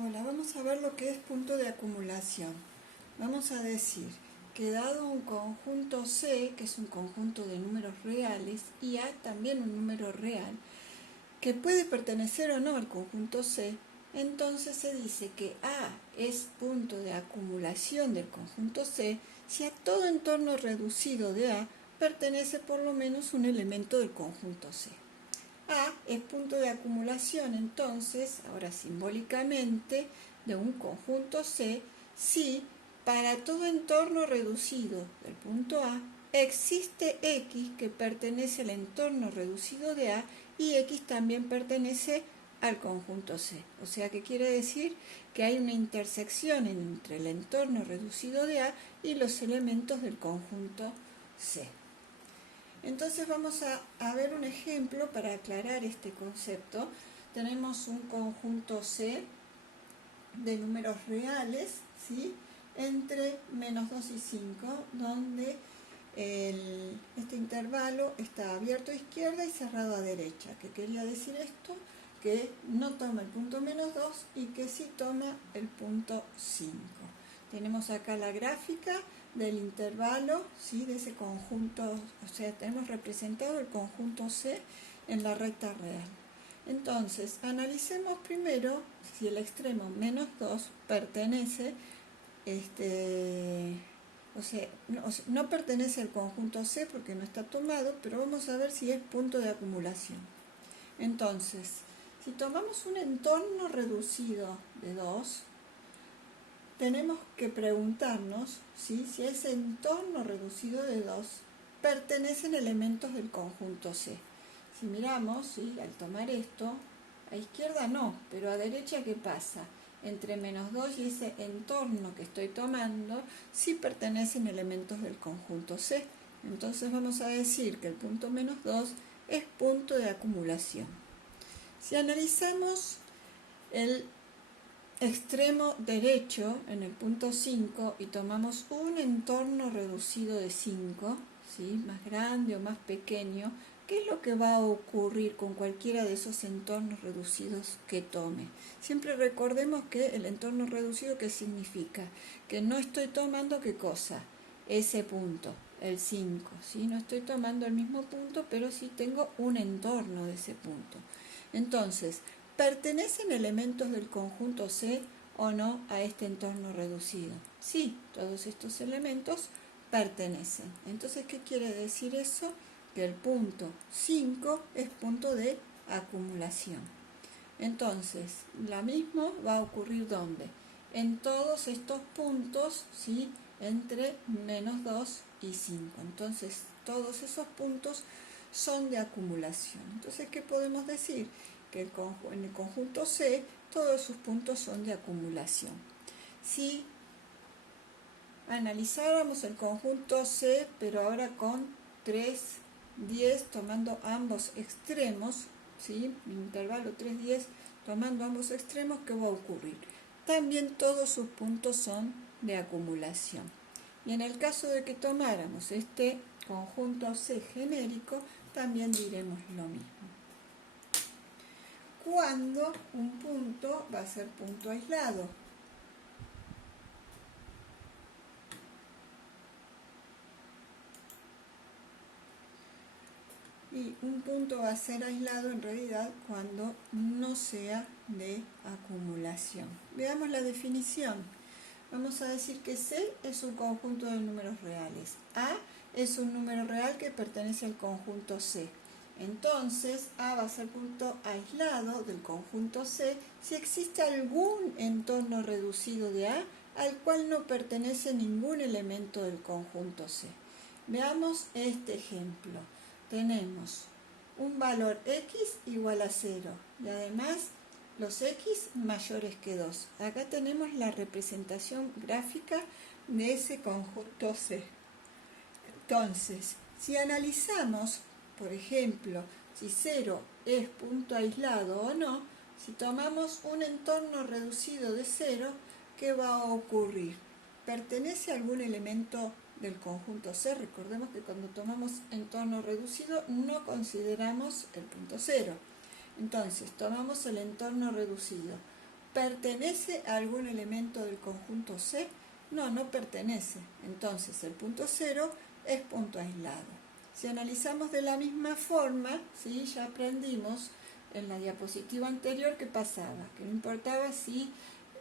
Hola, vamos a ver lo que es punto de acumulación. Vamos a decir que dado un conjunto C, que es un conjunto de números reales, y A también un número real, que puede pertenecer o no al conjunto C, entonces se dice que A es punto de acumulación del conjunto C si a todo entorno reducido de A pertenece por lo menos un elemento del conjunto C. A es punto de acumulación, entonces, ahora simbólicamente, de un conjunto C, si para todo entorno reducido del punto A existe X que pertenece al entorno reducido de A y X también pertenece al conjunto C. O sea que quiere decir que hay una intersección entre el entorno reducido de A y los elementos del conjunto C. Entonces vamos a ver un ejemplo para aclarar este concepto. Tenemos un conjunto C de números reales, ¿sí?, entre menos 2 y 5, donde este intervalo está abierto a izquierda y cerrado a derecha. ¿Qué quería decir esto? Que no toma el punto menos 2 y que sí toma el punto 5. Tenemos acá la gráfica del intervalo, ¿sí?, de ese conjunto, o sea, tenemos representado el conjunto C en la recta real. Entonces, analicemos primero si el extremo menos 2 pertenece, no pertenece al conjunto C porque no está tomado, pero vamos a ver si es punto de acumulación. Entonces, si tomamos un entorno reducido de 2, tenemos que preguntarnos si ese entorno reducido de 2 pertenecen elementos del conjunto C. Si miramos, ¿sí?, al tomar esto, a izquierda no, pero a derecha, ¿qué pasa? Entre menos 2 y ese entorno que estoy tomando, sí pertenecen elementos del conjunto C. Entonces vamos a decir que el punto menos 2 es punto de acumulación. Si analizamos el extremo derecho en el punto 5 y tomamos un entorno reducido de 5, ¿sí?, más grande o más pequeño, ¿qué es lo que va a ocurrir con cualquiera de esos entornos reducidos que tome? Siempre recordemos que el entorno reducido, ¿qué significa? Que no estoy tomando, ¿qué cosa? Ese punto, el 5, ¿sí? No estoy tomando el mismo punto, pero sí tengo un entorno de ese punto. Entonces, ¿pertenecen elementos del conjunto C o no a este entorno reducido? Sí, todos estos elementos pertenecen. Entonces, ¿qué quiere decir eso? Que el punto 5 es punto de acumulación. Entonces, lo mismo va a ocurrir ¿dónde? En todos estos puntos, ¿sí?, entre menos 2 y 5. Entonces, todos esos puntos son de acumulación. Entonces, ¿qué podemos decir? Que en el conjunto C todos sus puntos son de acumulación. Si analizáramos el conjunto C, pero ahora con 3, 10, tomando ambos extremos, ¿sí?, intervalo 3, 10, tomando ambos extremos, ¿qué va a ocurrir? También todos sus puntos son de acumulación. Y en el caso de que tomáramos este conjunto C genérico, también diremos lo mismo. Cuando un punto va a ser punto aislado. Y un punto va a ser aislado en realidad cuando no sea de acumulación. Veamos la definición. Vamos a decir que C es un conjunto de números reales. A es un número real que pertenece al conjunto C. Entonces, A va a ser punto aislado del conjunto C si existe algún entorno reducido de A al cual no pertenece ningún elemento del conjunto C. Veamos este ejemplo. Tenemos un valor X igual a 0 y además los X mayores que 2. Acá tenemos la representación gráfica de ese conjunto C. Entonces, si analizamos, por ejemplo, si 0 es punto aislado o no, si tomamos un entorno reducido de 0, ¿qué va a ocurrir? ¿Pertenece a algún elemento del conjunto C? Recordemos que cuando tomamos entorno reducido no consideramos el punto 0. Entonces, tomamos el entorno reducido. ¿Pertenece a algún elemento del conjunto C? No, no pertenece. Entonces el punto 0 es punto aislado. Si analizamos de la misma forma, ¿sí? Ya aprendimos en la diapositiva anterior qué pasaba, que no importaba si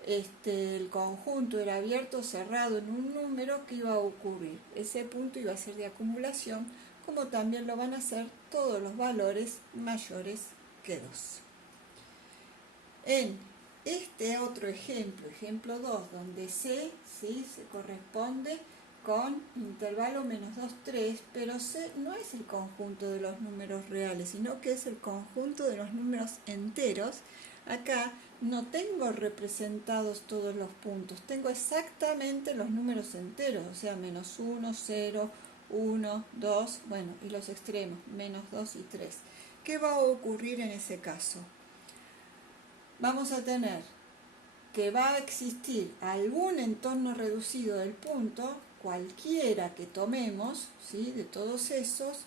el conjunto era abierto o cerrado en un número, que iba a ocurrir. Ese punto iba a ser de acumulación, como también lo van a ser todos los valores mayores que 2. En este otro ejemplo, ejemplo 2, donde C, ¿sí?, se corresponde con intervalo menos 2, 3, pero C no es el conjunto de los números reales, sino que es el conjunto de los números enteros. Acá no tengo representados todos los puntos, tengo exactamente los números enteros, o sea, menos 1, 0, 1, 2, bueno, y los extremos, menos 2 y 3. ¿Qué va a ocurrir en ese caso? Vamos a tener que va a existir algún entorno reducido del punto, cualquiera que tomemos, ¿sí?, de todos esos,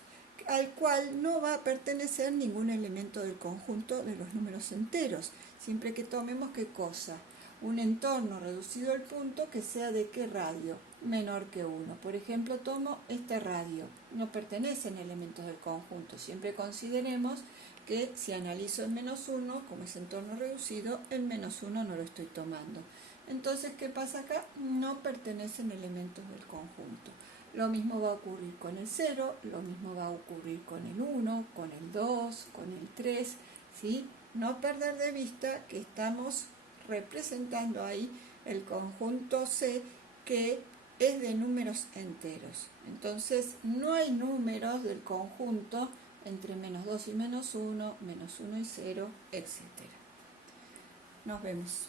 al cual no va a pertenecer ningún elemento del conjunto de los números enteros, siempre que tomemos ¿qué cosa? Un entorno reducido al punto que sea de qué radio, menor que 1. Por ejemplo, tomo este radio, no pertenecen elementos del conjunto, siempre consideremos que si analizo el menos 1, como es entorno reducido, el menos 1 no lo estoy tomando. Entonces, ¿qué pasa acá? No pertenecen elementos del conjunto. Lo mismo va a ocurrir con el 0, lo mismo va a ocurrir con el 1, con el 2, con el 3, ¿sí? No perder de vista que estamos representando ahí el conjunto C, que es de números enteros. Entonces, no hay números del conjunto entre menos 2 y menos 1 y 0, etc. Nos vemos.